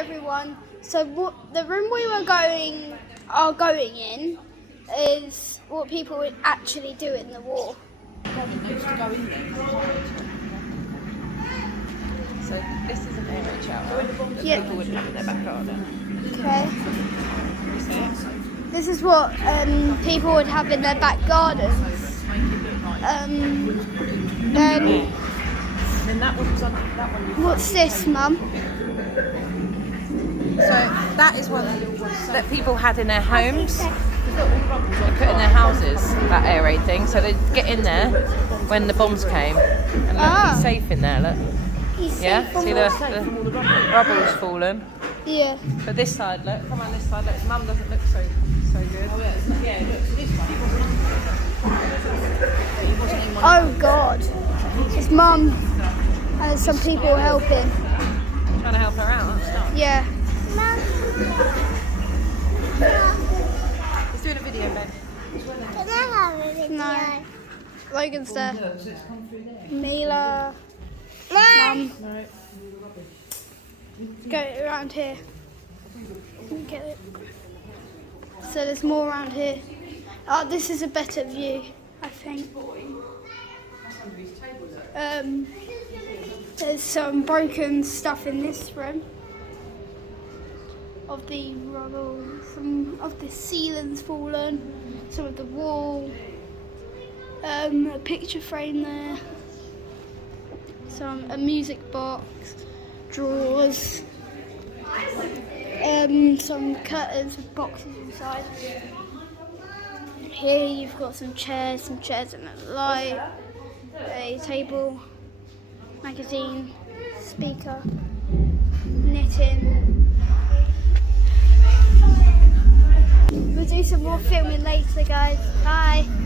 everyone. So what the room we are going in is what people would actually do in the war. So this is an air shower that Yeah. people would have in their back garden. Okay. You see it? This is what people would have in their back gardens. Then Then that one. what's this, Mum? So that is one that people had in their homes. They put in their houses, that air raid thing. So they'd get in there when the bombs came. And look, it's safe in there, look. Yeah? See the rubble's fallen. Yeah. But this side, look, come on this side, look, Mum doesn't look so good. Oh yeah, look, so this one. Oh God. His mum and some people helping. Trying to help her out, aren't we? Yeah. He's doing a video, Ben. No. Logan's there. Mila. Mum. Go around here. Get it. So there's more around here. Oh, this is a better view, I think. There's some broken stuff in this room. Of the rubble, some of the ceiling's fallen, some of the wall, a picture frame there, a music box, drawers, some curtains with boxes inside. Here you've got some chairs and a light, a table, magazine, speaker, knitting. We'll do some more filming later, guys. Bye.